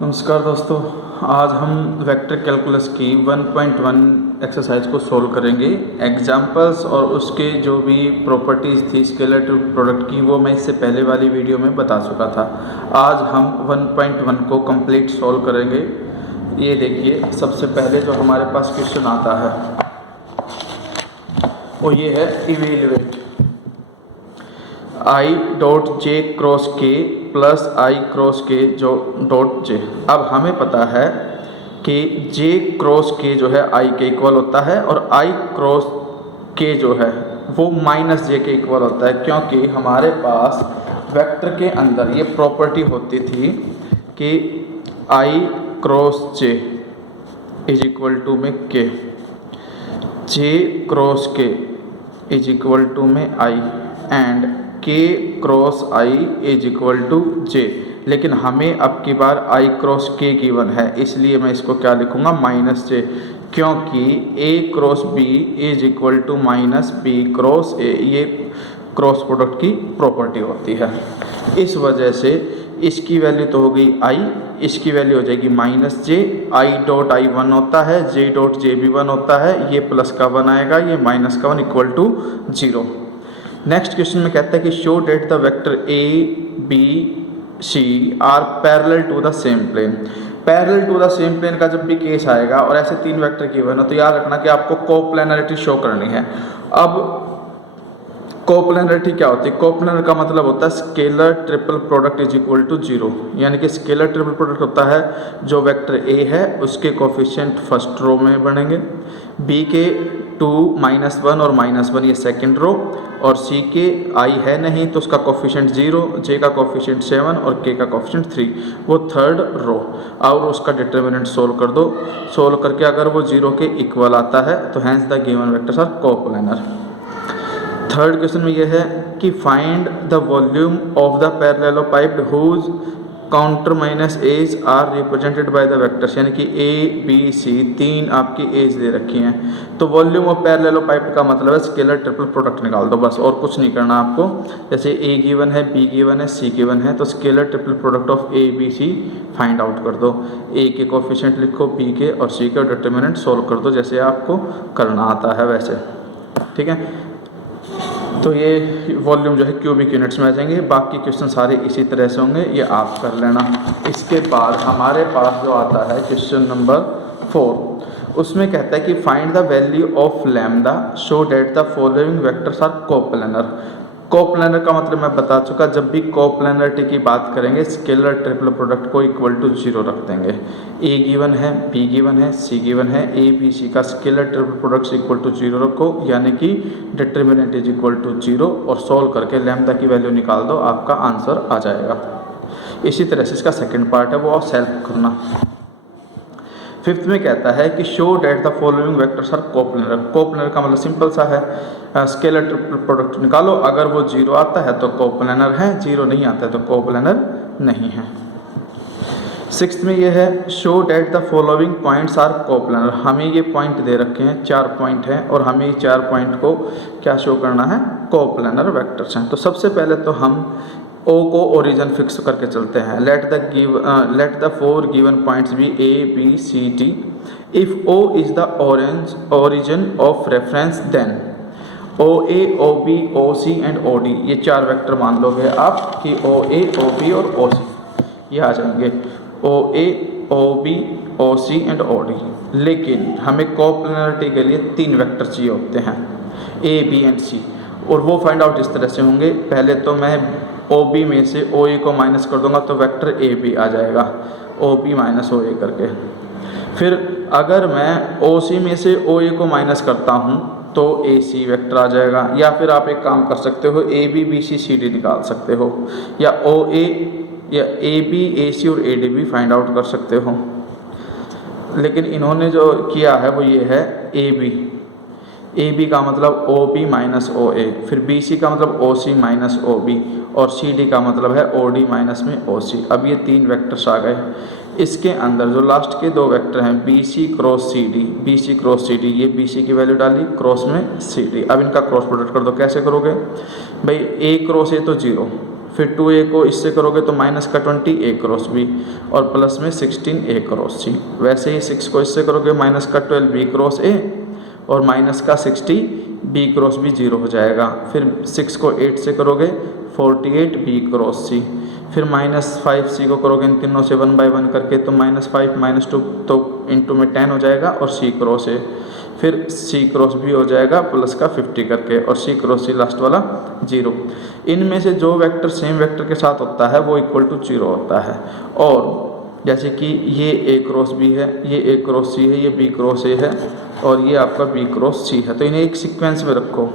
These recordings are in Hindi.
नमस्कार दोस्तों। आज हम वेक्टर कैलकुलस की 1.1 एक्सरसाइज को सॉल्व करेंगे। एग्जाम्पल्स और उसके जो भी प्रॉपर्टीज़ थी स्केलर टू प्रोडक्ट की वो मैं इससे पहले वाली वीडियो में बता चुका था। आज हम 1.1 को कंप्लीट सॉल्व करेंगे। ये देखिए, सबसे पहले जो हमारे पास क्वेश्चन आता है वो ये है, evaluate I dot J cross के प्लस आई क्रॉस के जो डॉट जे। अब हमें पता है कि जे क्रॉस के जो है आई के इक्वल होता है और आई क्रॉस के जो है वो माइनस जे के इक्वल होता है, क्योंकि हमारे पास वेक्टर के अंदर ये प्रॉपर्टी होती थी कि I cross J is equal to में K, J cross K is equal to में I and K cross I is equal to J. लेकिन हमें अब की बार आई क्रॉस के गिवन है, इसलिए मैं इसको क्या लिखूंगा, माइनस जे, क्योंकि A cross B is equal to minus B cross A, ये क्रॉस प्रोडक्ट की प्रॉपर्टी होती है। इस वजह से इसकी वैल्यू तो हो गई आई, इसकी वैल्यू हो जाएगी minus J. I dot I 1 होता है, जे डॉट जे भी 1 होता है, ये प्लस का 1 आएगा, ये माइनस का 1 इक्वल टू 0। नेक्स्ट क्वेश्चन में कहता है कि show that the vector A B C are parallel to the same plane. Parallel to the same plane का जब भी केस आएगा और ऐसे तीन वेक्टर गिवन हो तो याद रखना कि आपको कोप्लेनरिटी शो करनी है। अब कोप्लेनरिटी क्या होती है? कोप्लेनर का मतलब होता है scalar triple product is equal to 0, यानी कि स्केलर ट्रिपल प्रोडक्ट होता है जो वेक्टर ए है उसके कोफिशिएंट फर्स्ट रो में बनेंगे, बी के 2 -1 और -1 ये सेकंड रो, और सी के आई है नहीं तो उसका कोफिशिएंट 0, जे का कोफिशिएंट 7 और के का कोफिशिएंट 3 वो थर्ड रो। और उसका डिटर्मिनेंट सोल्व कर दो, सोल्व करके अगर वो 0 के इक्वल आता है तो hence the given vectors are coplanar. Third question में यह है कि find the volume of the parallelepiped whose coterminous edges are represented by the vectors, यानी कि ए बी सी तीन आपकी एज दे रखी हैं। तो वॉल्यूम ऑफ पैरेललोपाइप्ड का मतलब है स्केलर ट्रिपल प्रोडक्ट निकाल दो, बस और कुछ नहीं करना आपको। जैसे ए गिवन है, बी गिवन है, सी गिवन है, तो scalar triple product of A B C find out कर दो। ए के कोफिशिएंट लिखो, बी के और सी के डिटर्मिनेंट सोल्व कर दो जैसे आपको करना आता है वैसे, ठीक है। तो ये वॉल्यूम जो है क्यूबिक यूनिट्स में आ जाएंगे। बाकी क्वेश्चन सारे इसी तरह से होंगे, ये आप कर लेना। इसके बाद हमारे पास जो आता है क्वेश्चन नंबर 4, उसमें कहता है कि find the value of lambda show that the following vectors are coplanar. Coplanar का मतलब मैं बता चुका, जब भी कोप्लेनरिटी की बात करेंगे स्केलर ट्रिपल प्रोडक्ट को इक्वल टू 0 रख देंगे। ए गिवन है, बी गिवन है, सी गिवन है, ए बी सी का scalar triple product equal to 0 रखो, यानी कि डिटर्मिनेंट इज इक्वल टू 0, और सॉल्व करके लैम्डा की वैल्यू निकाल दो, आपका आंसर आ जाएगा। इसी तरह से इसका सेकेंड पार्ट है वो आप सेल्फ करना। फिफ्थ में कहता है कि show that the following vectors are coplanar. Coplanar का मतलब सिंपल सा है, स्केलर ट्रिपल प्रोडक्ट निकालो, अगर वो 0 आता है तो कोप्लेनर है, 0 नहीं आता है तो कोप्लेनर नहीं है। सिक्स्थ में ये है show that the following points are coplanar. हमें ये पॉइंट दे रखे हैं, 4 पॉइंट हैं और हमें 4 पॉइंट को क्या शो करना है, कोप्लेनर वेक्टर्स हैं। तो सबसे पहले तो हम O को ओरिजिन फिक्स करके चलते हैं। Let the 4 given points be A B C D. If O is the origin of reference then OA, OB, OC and OD, ये 4 वेक्टर मान लोगे आप कि OA, OB और OC ये आ जाएंगे, OA, OB, OC and OD। लेकिन हमें कोप्लेनरिटी के लिए 3 वेक्टर चाहिए होते हैं, A, B एंड C, और वो फाइंड आउट इस तरह से होंगे। पहले तो मैं OB में से OA को माइनस कर दूंगा तो वेक्टर AB आ जाएगा, OB माइनस OA करके। फिर अगर मैं OC में से OA को माइनस करता हूँ तो AC वेक्टर आ जाएगा, या फिर आप एक काम कर सकते हो AB, BC, CD निकाल सकते हो, या OA या AB, AC और AD भी फाइंड आउट कर सकते हो। लेकिन इन्होंने जो किया है वो ये है AB का मतलब OB माइनस OA, फिर BC का मतलब OC माइनस OB, और CD का मतलब है OD माइनस में OC। अब ये 3 वेक्टर्स आ गए। इसके अंदर जो लास्ट के 2 वेक्टर हैं BC क्रॉस CD, ये BC की वैल्यू डाली, क्रॉस में CD। अब इनका क्रॉस प्रोडक्ट कर दो। कैसे करोगे भाई, A क्रॉस A तो 0, फिर 2a को इससे करोगे तो माइनस का 20 a क्रॉस b और प्लस में 16 a क्रॉस c। वैसे ही 6 को इससे करोगे माइनस का 12 b क्रॉस a और माइनस का 60 b क्रॉस b 0 हो जाएगा। फिर 6 को 8 से करोगे 48 b क्रॉस c। फिर -5c को करोगे इन तीनों से 1 बाई 1 करके तो -5 -2 तो इंटू में 10 हो जाएगा और c क्रॉस a। फिर c क्रॉस b हो जाएगा प्लस का 50 करके और c क्रॉस c लास्ट वाला 0। इनमें से जो वेक्टर सेम वेक्टर के साथ होता है वो इक्वल टू 0 होता है। और जैसे कि ये a क्रॉस b है, ये a क्रॉस c है, ये b क्रॉस a है और ये आपका b क्रॉस c है। तो इन्हें एक सीक्वेंस में रखो,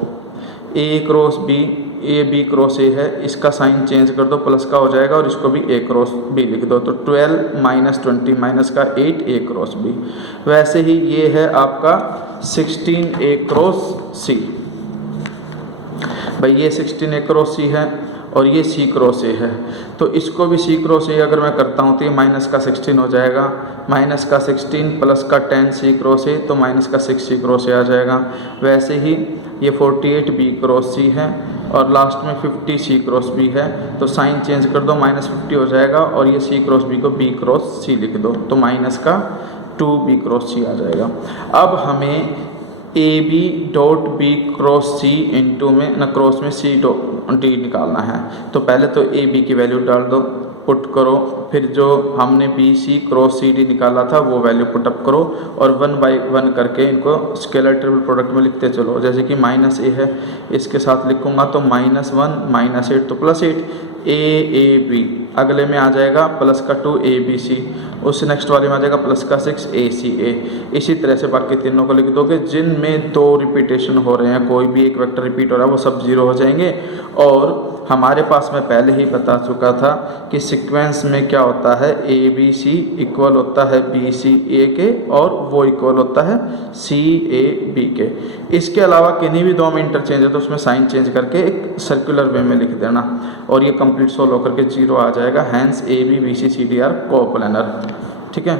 a cross b, A B cross A है, इसका साइन चेंज कर दो प्लस का हो जाएगा और इसको भी ए क्रॉस बी लिख दो। तो 12 माइनस 20 माइनस का 8 ए क्रॉस बी। वैसे ही ये है आपका 16 ए क्रॉस सी। भाई ये 16 ए क्रॉस सी है और ये सी क्रॉस ए है, तो इसको भी सी क्रॉस ए अगर मैं करता हूँ तो ये माइनस का 16 हो जाएगा। माइनस का 16 प्लस का 10 सी क्रॉस ए तो माइनस का 6 सी क्रॉस ए आ जाएगा। वैसे ही ये 48 बी क्रॉस सी है और लास्ट में 50 सी क्रॉस बी है, तो साइन चेंज कर दो -50 हो जाएगा और ये सी क्रॉस बी को बी क्रॉस सी लिख दो तो माइनस का 2 बी क्रॉस सी आ जाएगा। अब हमें A B dot B cross C into में न क्रॉस में सी डॉट डी निकालना है। तो पहले तो ए बी की वैल्यू डाल दो, पुट करो, फिर जो हमने B C cross C D निकाला था वो वैल्यू पुटअप करो और 1 बाई 1 करके इनको स्केलर ट्रिपल प्रोडक्ट में लिखते चलो। जैसे कि माइनस ए है, इसके साथ लिखूंगा तो -1 -8 तो +8 ए बी, अगले में आ जाएगा प्लस का 2 ए बी सी, उससे नेक्स्ट वाले में आ जाएगा प्लस का 6 ए सी ए। इसी तरह से बाकी तीनों को लिख दोगे। जिनमें 2 रिपीटेशन हो रहे हैं, कोई भी एक वेक्टर रिपीट हो रहा है, वो सब 0 हो जाएंगे। और हमारे पास मैं पहले ही बता चुका था कि सीक्वेंस में क्या होता है, ए बी सी इक्वल होता है बी सी ए के और वो इक्वल होता है सी ए बी के। इसके अलावा किन्हीं भी 2 में इंटरचेंज है तो उसमें साइन चेंज करके एक सर्कुलर वे में लिख देना और ये कंप्लीट सोल्व होकर के 0 आ जाएगा। Hence A B B C C D are coplanar. ठीक है,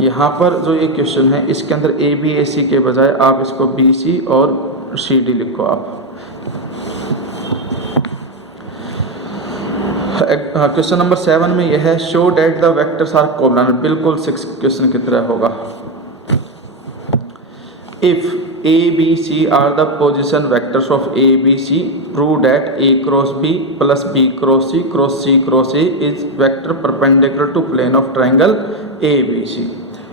यहाँ पर जो ये क्वेश्चन है इसके अंदर ए बी ए सी के बजाय आप इसको बी सी और सी डी लिखो आप। क्वेश्चन नंबर 7 में यह है show that the vectors are coplanar. बिल्कुल 6 क्वेश्चन की तरह होगा। If A B C are the position vectors of A B C, prove that A cross B plus B cross C cross A is vector perpendicular to plane of triangle A B C.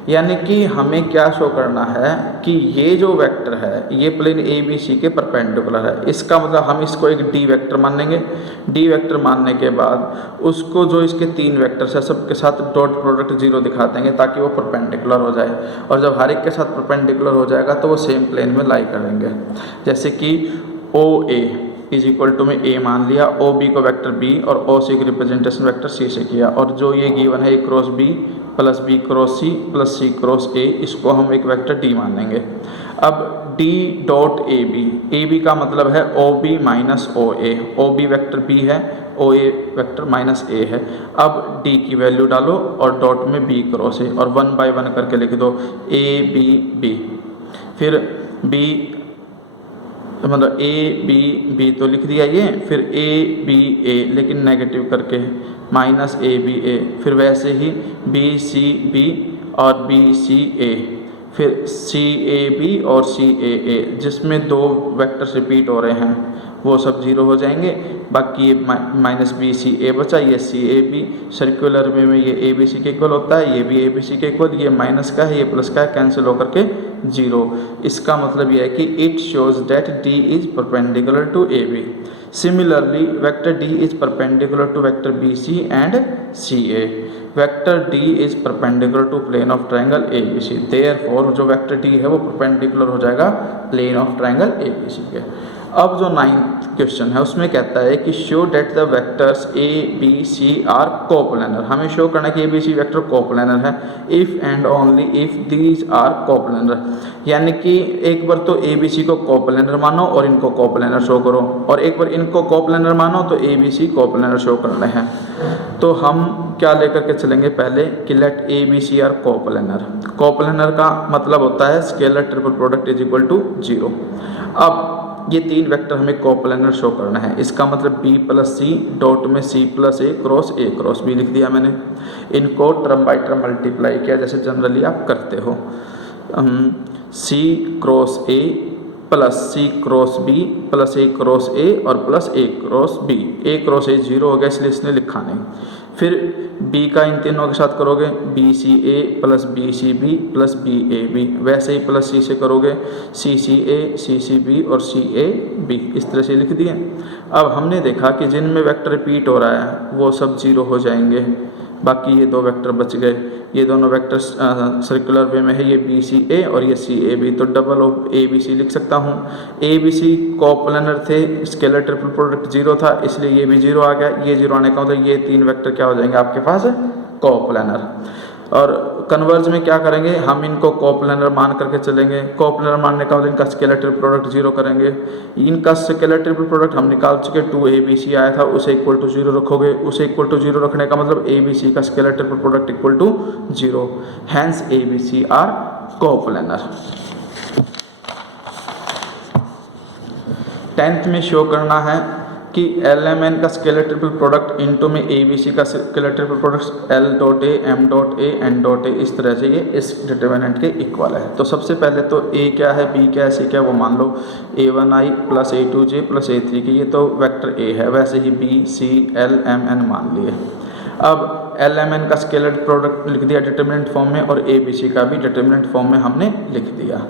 यानी कि हमें क्या शो करना है कि ये जो वेक्टर है ये प्लेन ए बी सी के परपेंडिकुलर है। इसका मतलब हम इसको एक डी वेक्टर मानेंगे। डी वेक्टर मानने के बाद उसको जो इसके 3 वेक्टर्स है सबके साथ डॉट प्रोडक्ट 0 दिखा देंगे ताकि वो परपेंडिकुलर हो जाए। और जब हर एक के साथ परपेंडिकुलर हो जाएगा तो वो सेम प्लेन में लाई करेंगे। जैसे कि ओ ए इज इक्वल टू में ए मान लिया, ओ बी को वेक्टर बी और ओ सी की रिप्रेजेंटेशन वेक्टर सी से किया, और जो ये गिवन है A cross B plus B cross C plus C cross A, इसको हम एक वेक्टर डी मानेंगे। अब डी डॉट ए बी का मतलब है ओ बी माइनस ओ ए, ओ बी वैक्टर बी है, ओ ए वैक्टर माइनस ए है। अब डी की वैल्यू डालो और डॉट में बी क्रॉस ए और 1 बाई 1 करके लिख दो ए बी बी। फिर बी मतलब ए बी बी तो लिख दिया ये, फिर ए बी ए लेकिन नेगेटिव करके माइनस ए बी ए, फिर वैसे ही बी सी बी और बी सी ए, फिर सी ए बी और सी ए ए, जिसमें 2 वेक्टर्स रिपीट हो रहे हैं वो सब 0 हो जाएंगे। बाकी ये माइनस बी सी ए बचा, ये सी ए बी सर्कुलर वे में ये ए बी सी के इक्वल होता है, ये भी ए बी सी के इक्वल, ये माइनस का है ये प्लस का है, कैंसिल होकर के 0। इसका मतलब यह है कि it shows that D is perpendicular to A B. Similarly vector D is perpendicular to vector B C and C A. Vector D is perpendicular to plane of triangle A B C. Therefore जो वेक्टर डी है वो परपेंडिकुलर हो जाएगा plane of triangle A B C के। अब जो 9th क्वेश्चन है उसमें कहता है कि show that the vectors A B C are coplanar. हमें शो करना है कि A B C vector coplanar है if and only if these are coplanar. यानी कि एक बार तो ए बी सी को कोप्लानर मानो और इनको कोप्लानर शो करो, और एक बार इनको कोप्लानर मानो तो A B C coplanar show करने हैं। तो हम क्या लेकर के चलेंगे पहले कि let A B C are coplanar. Coplanar का मतलब होता है scalar triple product is equal to 0। अब ये तीन वेक्टर हमें कोप्लानर शो करना है। इसका मतलब b प्लस सी डॉट में c plus A cross b लिख दिया मैंने। इनको टर्म बाई टर्म मल्टीप्लाई किया जैसे जनरली आप करते हो। c cross a plus C cross B plus A cross A और plus A cross B. A cross A zero हो गया इसलिए इसने लिखा नहीं। फिर b का इन तीनों के साथ करोगे B C A plus B C B plus B A B. वैसे ही प्लस सी से करोगे सी सी बी और सी ए बी। इस तरह से लिख दिए। अब हमने देखा कि जिनमें वेक्टर रिपीट हो रहा है वो सब जीरो हो जाएंगे, बाकी ये दो वेक्टर बच गए। ये दोनों वेक्टर सर्कुलर वे में है, ये बी सी ए और ये सी ए बी, तो double of A B C लिख सकता हूँ। ए बी सी कोप्लानर थे, स्केलर ट्रिपल प्रोडक्ट जीरो था इसलिए ये भी जीरो आ गया। ये जीरो आने का मतलब ये तीन वेक्टर क्या हो जाएंगे आपके पास कोप्लानर। और कन्वर्ज में क्या करेंगे, हम इनको कोप्लानर मान करके चलेंगे। कोप्लानर मानने का मतलब इनका स्केलर ट्रिपल प्रोडक्ट जीरो करेंगे। इनका स्केलर ट्रिपल प्रोडक्ट हम निकाल चुके, 2abc आया था उसे इक्वल टू जीरो रखोगे। उसे इक्वल टू जीरो रखने का मतलब abc का scalar triple product equal to zero, hence abc are coplanar. 10th में शो करना है कि LMN का स्केलर ट्रिपल प्रोडक्ट इनटू में ABC का scalar triple product L dot A M dot A N dot A, इस तरह से ये इस डिटर्मिनेंट के इक्वल है। तो सबसे पहले तो A क्या है, B क्या है, C क्या है वो मान लो। A1i plus A2j plus A3 की, ये तो वेक्टर A है। वैसे ही B C L M N मान लिए। अब LMN का स्केलर प्रोडक्ट लिख दिया डिटर्मिनेंट फॉर्म में और ABC का भी डिटर्मिनेंट फॉर्म में हमने लिख दिया।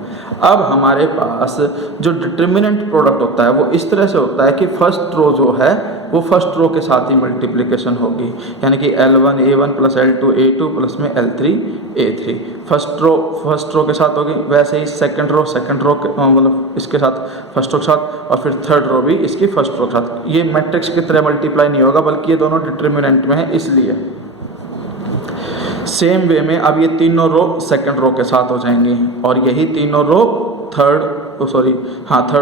अब हमारे पास जो डिटर्मिनेंट प्रोडक्ट होता है वो इस तरह से होता है कि फर्स्ट रो जो है वो फर्स्ट रो के साथ ही मल्टीप्लिकेशन होगी, यानी कि L1 A1 plus L2 A2 plus में L3 A3। फर्स्ट रो के साथ होगी। वैसे ही सेकंड रो मतलब इसके साथ फर्स्ट रो के साथ, और फिर थर्ड रो भी इसकी फर्स्ट रो के साथ। ये मैट्रिक्स की तरह मल्टीप्लाई नहीं होगा बल्कि ये दोनों डिटर्मिनेंट में है इसलिए। सेम वे में अब ये तीनों रो सेकंड रो के साथ हो जाएंगी और यही तीनों रो थर्ड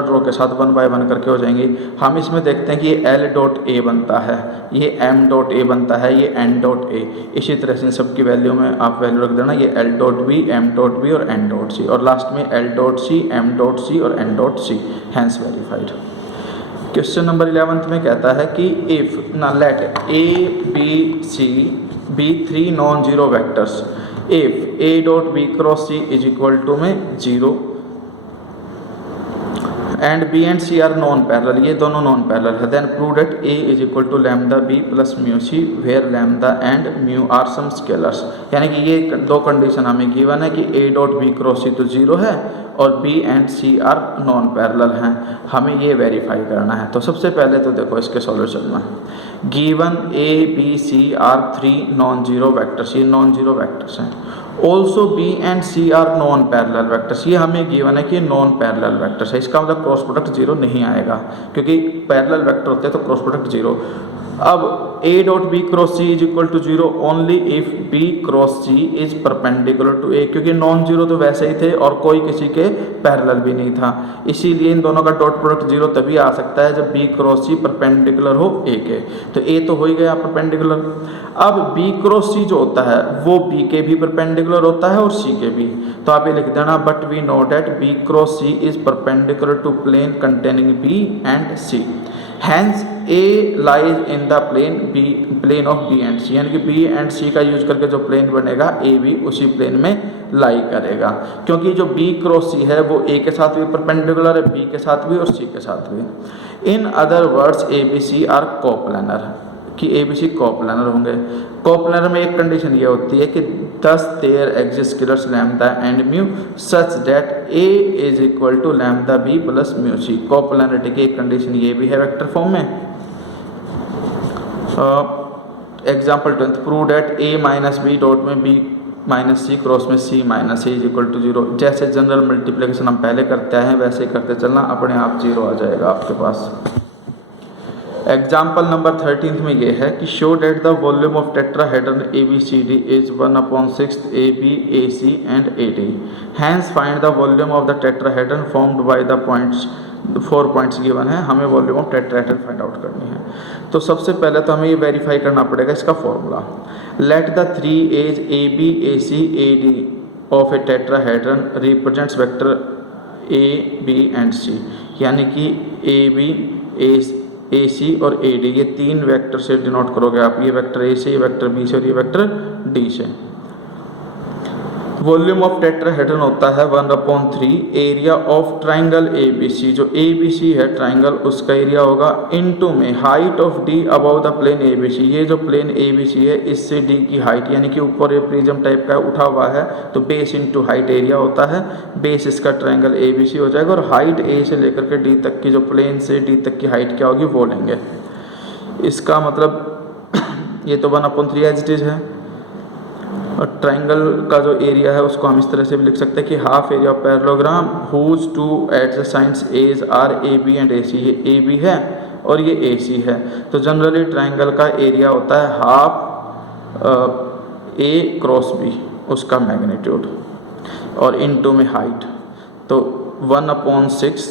रो के साथ 1 बाय 1 करके हो जाएंगी। हम इसमें देखते हैं कि ये L डॉट ए बनता है, ये M डॉट ए बनता है, ये N डॉट ए। इसी तरह से इन सब की वैल्यू में आप वैल्यू रख देना, ये L dot B M dot B और N डॉट सी, और लास्ट में L dot C M dot C और N dot C, hence verified. Question number 11 में कहता है कि if let A B C be 3 non zero vectors if A dot B cross C is equal to में 0 and B and C are non parallel, ये दोनों नॉन पैरेलल है, then prove that A is equal to lambda B plus mu C where lambda and mu are some scalars. यानी कि ये दो कंडीशन हमें गिवन है कि A dot B cross C तो 0 है और B and C are non parallel हैं, हमें ये वेरीफाई करना है। तो सबसे पहले तो देखो इसके सॉल्यूशन में given A B C are 3 non zero vectors, ये नॉन जीरो वैक्टर्स हैं। Also B and C are non parallel vectors, ये हमें गिवन है कि नॉन पैरेलल वैक्टर्स है। इसका मतलब क्रॉस प्रोडक्ट जीरो नहीं आएगा क्योंकि पैरेलल वैक्टर होते हैं तो क्रॉस प्रोडक्ट जीरो। अब A dot B cross C is equal to zero only if B cross C is perpendicular to A, क्योंकि नॉन जीरो तो वैसे ही थे और कोई किसी के पैरेलल भी नहीं था, इसीलिए इन दोनों का डॉट प्रोडक्ट जीरो तभी आ सकता है जब B क्रॉस C परपेंडिकुलर हो A के। तो A तो हो ही गया परपेंडिकुलर। अब B क्रॉस C जो होता है वो B के भी परपेंडिकुलर होता है और C के भी, तो आप ये लिख देना but we know that B cross C is perpendicular to plane containing B and C, hence A lies in the plane of B and C, यानी कि B एंड C का यूज करके जो प्लेन बनेगा A भी उसी प्लेन में लाई करेगा, क्योंकि जो B क्रॉस C है वो A के साथ भी परपेंडिकुलर है, B के साथ भी और C के साथ भी। In other words A B C are coplanar, कि A B C कोप्लानर होंगे। कोप्लानर में एक कंडीशन ये होती है कि thus there exists scalars lambda and mu such that A is equal to lambda B plus mu C। Coplanarity की एक कंडीशन ये भी है वेक्टर फॉर्म में। Example 20 prove that A minus B dot में B माइनस C क्रॉस में C minus A is equal to zero. जैसे जनरल मल्टीप्लिकेशन हम पहले करते हैं वैसे ही करते चलना, अपने आप जीरो आ जाएगा आपके पास। एग्जाम्पल नंबर 13 में ये है कि show that the volume of tetrahedron ABCD is 1/6 AB AC and AD, hence find the volume of the tetrahedron formed by the points. 4 points given है, हमें volume of tetrahedron find out करनी है। तो सबसे पहले तो हमें ये वेरीफाई करना पड़ेगा इसका formula. Let the 3 edge AB AC AD of a tetrahedron represents vector A B and C, यानी कि ए बी ए सी और ए डी, ये तीन वेक्टर से डिनोट करोगे आप, ये वेक्टर ए से, ये वेक्टर बी से और ये वेक्टर डी से। वॉल्यूम ऑफ टेट्राहेड्रन होता है 1/3 area of triangle A B C, जो ए बी सी है ट्राइंगल उसका एरिया होगा इनटू में height of D above the plane A B C, ये जो प्लेन ए बी सी है इससे डी की हाइट, यानी कि ऊपर ये प्रिज्म टाइप का उठा हुआ है तो बेस इनटू हाइट एरिया होता है, बेस इसका ट्राइंगल ए बी सी हो जाएगा और हाइट ए से लेकर के डी तक की जो प्लेन से डी तक की हाइट क्या होगी वो लेंगे। इसका मतलब ये तो 1/3 एज इट इज है, और ट्राइंगल का जो एरिया है उसको हम इस तरह से भी लिख सकते हैं कि half area of parallelogram whose two adjacent edge are A B and A C, ये ए बी है और ये ए सी है। तो जनरली ट्राइंगल का एरिया होता है हाफ ए क्रॉस बी, उसका मैग्नीट्यूड और इनटू में हाइट, तो 1/6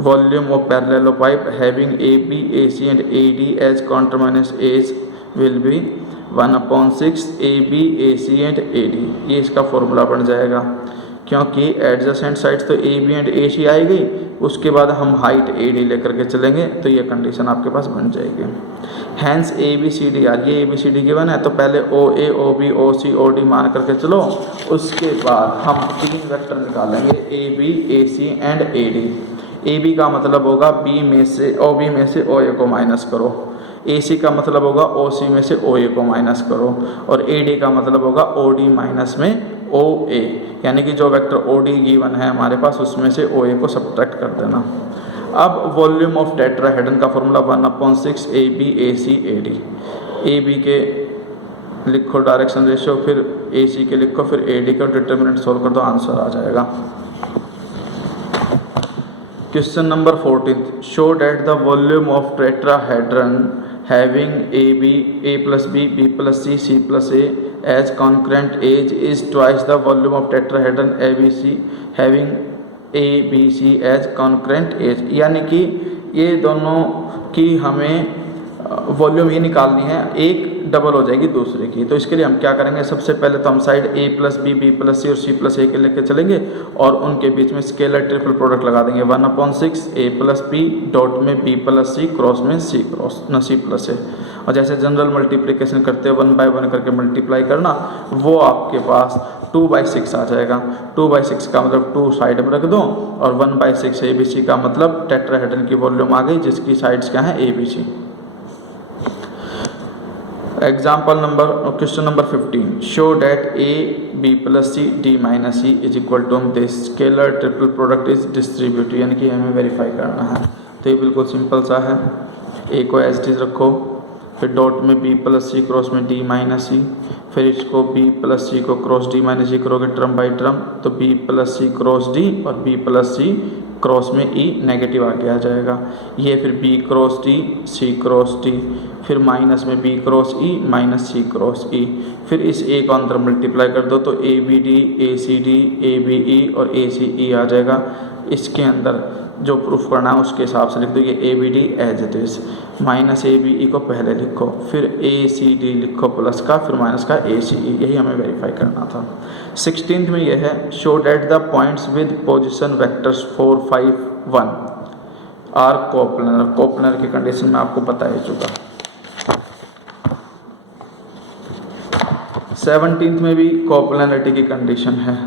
volume of parallelopiped having A B A C and A D edge conterminous edge will be 1/6 A B A C and A D, ये इसका फॉर्मूला बन जाएगा, क्योंकि एडजेसेंट साइड्स तो ए बी एंड ए सी आएगी, उसके बाद हम हाइट ए डी लेकर के चलेंगे तो ये कंडीशन आपके पास बन जाएगी। Hence A B C D, यार ये A B C D given है तो पहले ओ ए ओ बी ओ सी ओ डी मान करके चलो, उसके बाद हम तीन वेक्टर निकालेंगे A B A C and A D. A B का मतलब होगा बी में से ओ बी में से ओ ए को माइनस करो, ए सी का मतलब होगा ओ सी में से ओ ए को माइनस करो, और ए डी का मतलब होगा ओ डी माइनस में ओ ए, यानी कि जो वेक्टर ओ डी गिवन है हमारे पास उसमें से ओ ए को सब्ट्रैक्ट कर देना। अब वॉल्यूम ऑफ टेट्राहेड्रन का formula 1/6 A B A C A D, A B के लिखो डायरेक्शन रेशियो, फिर ए सी के लिखो, फिर ए डी का डिटर्मिनेंट सोल्व कर दो, आंसर आ जाएगा। Question number 14, show that the volume of tetrahedron having AB, A plus B, B plus C, C plus A as concurrent edge is twice the volume of tetrahedron ABC having A, B, C as concurrent edge, यानी कि ये दोनों की हमें वॉल्यूम ये निकालनी है, एक डबल हो जाएगी दूसरे की। तो इसके लिए हम क्या करेंगे, सबसे पहले तो हम साइड ए प्लस बी, बी प्लस सी और सी प्लस ए के लेके चलेंगे और उनके बीच में स्केलर ट्रिपल प्रोडक्ट लगा देंगे। 1/6 ए प्लस बी डॉट में बी प्लस सी क्रॉस में सी क्रॉस न सी प्लस ए, और जैसे जनरल मल्टीप्लिकेशन करते हैं 1/1 करके मल्टीप्लाई करना, वो आपके पास 2/6 आ जाएगा। 2/6 का मतलब 2 साइड में रख दो और 1/6 ए बी सी का मतलब टेट्राहेड्रन की वॉल्यूम आ गई जिसकी साइड्स क्या हैं, A B C. Example number question number 15, show that A B plus C D minus C is equal to this scalar triple product is distributive, यानी कि हमें वेरीफाई करना है। तो ये बिल्कुल सिंपल सा है, ए को एज इट इज रखो, फिर डॉट में बी प्लस सी क्रॉस में डी माइनस सी, फिर इसको बी प्लस सी को क्रॉस डी माइनस सी करोगे टर्म बाई टर्म, तो B plus C cross D और बी प्लस सी क्रॉस में ई नेगेटिव आगे आ जाएगा, ये फिर B cross D C cross D, फिर माइनस में B cross E minus C cross E, फिर इस ए को अंदर मल्टीप्लाई कर दो तो A B D A C D A B E और ए सी ई आ जाएगा। इसके अंदर जो प्रूफ करना है उसके हिसाब से लिख दो, ये A B D as it is, minus A B E को पहले लिखो, फिर ए सी डी लिखो प्लस का, फिर माइनस का ए सी ई, यही हमें वेरीफाई करना था। 16th में यह है, show that the points with position vectors 4, 5, 1 are coplanar. Coplanar की कंडीशन में आपको बता ही चुका। 17th में भी कोप्लनरिटी की कंडीशन है,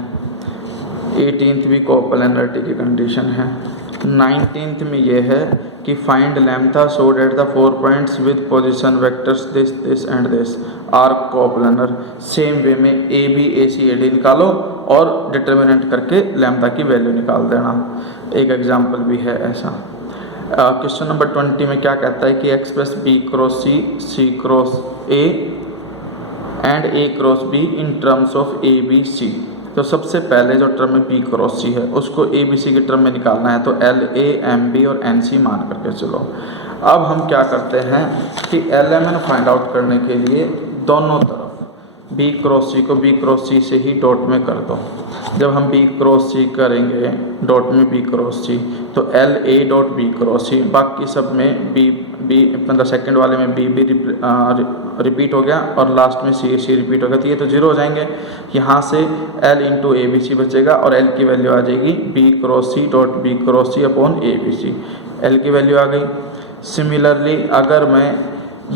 18th भी कोप्लनरिटी की कंडीशन है, 19th में यह है कि find lambda so that the 4 points with position vectors this this and this are coplanar. Same way में A B A C A D निकालो और डिटर्मिनेंट करके लैम्ब्डा की वैल्यू निकाल देना। एक एग्जांपल भी है ऐसा। क्वेश्चन नंबर 20 में क्या कहता है कि express B cross C, C cross A and A cross B in terms of A B C. तो सबसे पहले जो टर्म में बी क्रॉस सी है उसको ए बी सी के टर्म में निकालना है, तो एल ए एम बी और एन सी मान करके चलो। अब हम क्या करते हैं कि L M N find out करने के लिए दोनों तरफ बी क्रॉस सी को बी क्रॉस सी से ही डॉट में कर दो। जब हम बी क्रॉस सी करेंगे डॉट में बी क्रॉस सी तो L A dot B cross C, बाकी सब में बी बी मतलब सेकंड वाले में बी रिपीट हो गया और लास्ट में सी रिपीट हो गया, तो ये तो जीरो हो जाएंगे। यहाँ से L into A B C बचेगा और एल की वैल्यू आ जाएगी B cross C dot B cross C upon A B C, L की वैल्यू आ गई। सिमिलरली अगर मैं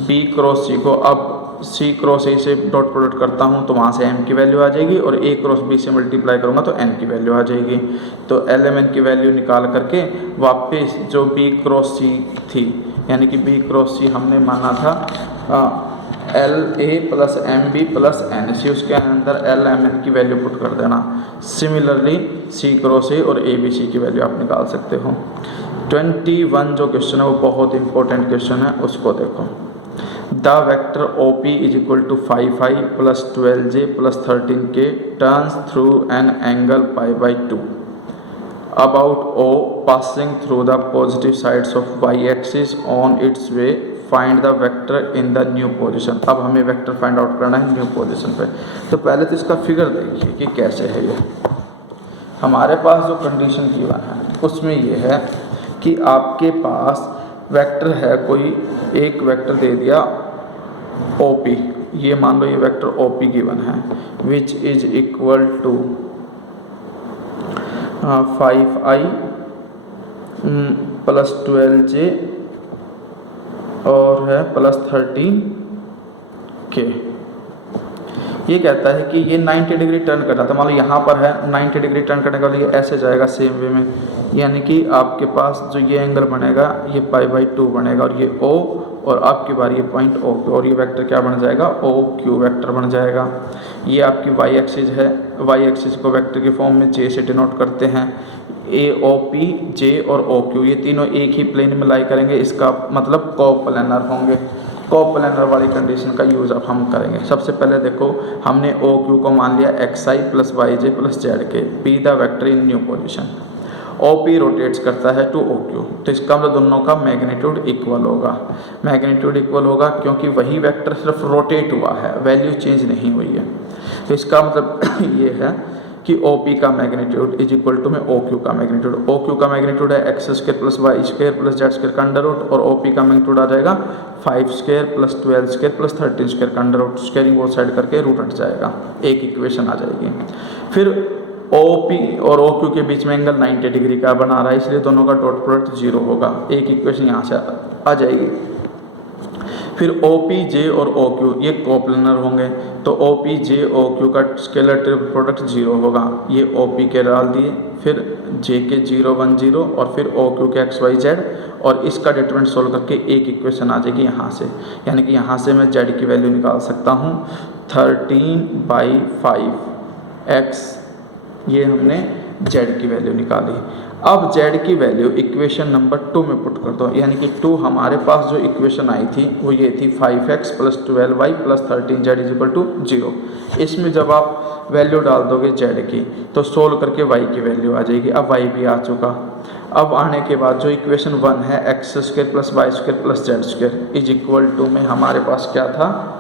बी क्रॉस सी को अब सी क्रॉस ए से डॉट प्रोडक्ट करता हूँ तो वहाँ से एम की वैल्यू आ जाएगी और ए क्रॉस बी से मल्टीप्लाई करूँगा तो एन की वैल्यू आ जाएगी। तो एल एम एन की वैल्यू निकाल करके वापस जो बी क्रॉस सी थी, यानी कि बी क्रॉस सी हमने माना था L A plus M B plus N C, उसके अंदर एल एम एन की वैल्यू पुट कर देना। सिमिलरली सी क्रॉस ए और ए बी सी की वैल्यू आप निकाल सकते हो। 21 जो क्वेश्चन है वो बहुत इंपॉर्टेंट क्वेश्चन है, उसको देखो। The vector O P is equal to 5i plus 12j plus 13k turns through an angle pi by 2 about O passing through the positive sides of Y axis on its way, find the vector in the new position. अब हमें वेक्टर फाइंड आउट करना है न्यू पोजीशन पे। तो पहले तो इसका फिगर देखिए कि कैसे है ये। हमारे पास जो कंडीशन गिवन है उसमें ये है कि आपके पास वेक्टर है, कोई एक वेक्टर दे दिया ओ पी, ये मान लो ये वेक्टर ओ पी गिवन है, which is equal to 5i plus 12j और है प्लस 13k। ये कहता है कि ये 90 डिग्री टर्न कर रहा था, मान लो यहाँ पर है 90 डिग्री टर्न करने के लिए ऐसे जाएगा सेम वे में, यानी कि आपके पास जो ये एंगल बनेगा ये पाई बाई 2 बनेगा और ये ओ और आपकी बारी ये पॉइंट ओ और ये वेक्टर क्या बन जाएगा ओ क्यू वेक्टर बन जाएगा। ये आपकी वाई एक्सिस है, वाई एक्सिस को वेक्टर के फॉर्म में जे से डिनोट करते हैं। ए ओ पी जे और ओ क्यू ये तीनों एक ही प्लेन में लाई करेंगे, इसका मतलब कोप्लेनर होंगे। कोप्लेनर वाली कंडीशन का यूज़ अब हम करेंगे। सबसे पहले देखो हमने ओ क्यू को मान लिया X I plus Y J plus Z K, be the vector in new position. O P rotates करता है टू ओ क्यू, तो इसका मतलब दोनों का मैग्नीट्यूड इक्वल होगा। मैग्नीट्यूड इक्वल होगा क्योंकि वही वेक्टर सिर्फ रोटेट हुआ है, वैल्यू चेंज नहीं हुई है। तो इसका मतलब ये है कि ओ पी का मैग्नीट्यूड इज इक्वल टू में ओ क्यू का मैग्नीट्यूड। ओ क्यू का मैग्नीट्यूड है X square plus Y square plus Z square का अंडर रूट और ओ पी का मैग्नीट्यूड आ जाएगा 5 square plus 12 square plus 13 square का under root, squaring both side करके रूट हट जाएगा, एक इक्वेशन आ जाएगी। फिर ओ पी और ओ क्यू के बीच में एंगल 90 डिग्री का बना रहा है, इसलिए दोनों का डॉट प्रोडक्ट 0 होगा, एक इक्वेशन यहाँ से आ जाएगी। फिर ओ पी जे और ओ क्यू ये कोप्लेनर होंगे, तो O P J O Q का स्केलर ट्रिपल प्रोडक्ट 0 होगा। ये ओ पी के डाल दिए, फिर जे के 0 1 0 और फिर ओ क्यू के एक्स वाई जेड, और इसका डिटरमिनेंट सोल्व करके एक इक्वेशन आ जाएगी यहाँ से, यानी कि यहाँ से मैं जेड की वैल्यू निकाल सकता हूँ 13/5x, ये हमने जेड की वैल्यू निकाली। अब जेड की वैल्यू इक्वेशन नंबर 2 में पुट कर दो, यानी कि 2 हमारे पास जो इक्वेशन आई थी वो ये थी 5x plus 12y plus 13z is equal to 0। इसमें जब आप वैल्यू डाल दोगे जेड की तो सोल्व करके y की वैल्यू आ जाएगी। अब y भी आ चुका। अब आने के बाद जो इक्वेशन 1 है X square plus Y square plus Z square is equal to में हमारे पास क्या था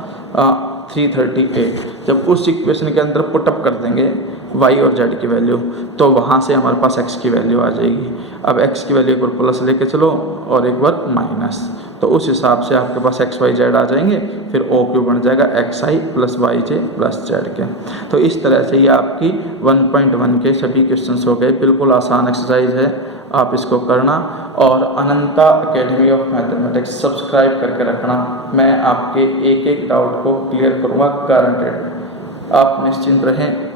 338। जब उस इक्वेशन के अंदर पुटअप कर देंगे y और z की वैल्यू तो वहाँ से हमारे पास x की वैल्यू आ जाएगी। अब x की वैल्यू एक बार प्लस लेके चलो और एक बार माइनस, तो उस हिसाब से आपके पास x y z आ जाएंगे, फिर ओ क्यू बन जाएगा x I plus Y J plus Z के। तो इस तरह से ये आपकी 1.1 के सभी क्वेश्चंस हो गए। बिल्कुल आसान एक्सरसाइज है, आप इसको करना और अनंता एकेडमी ऑफ मैथमेटिक्स सब्सक्राइब करके रखना। मैं आपके एक एक डाउट को क्लियर करूँगा गारंटेड, आप निश्चिंत रहें।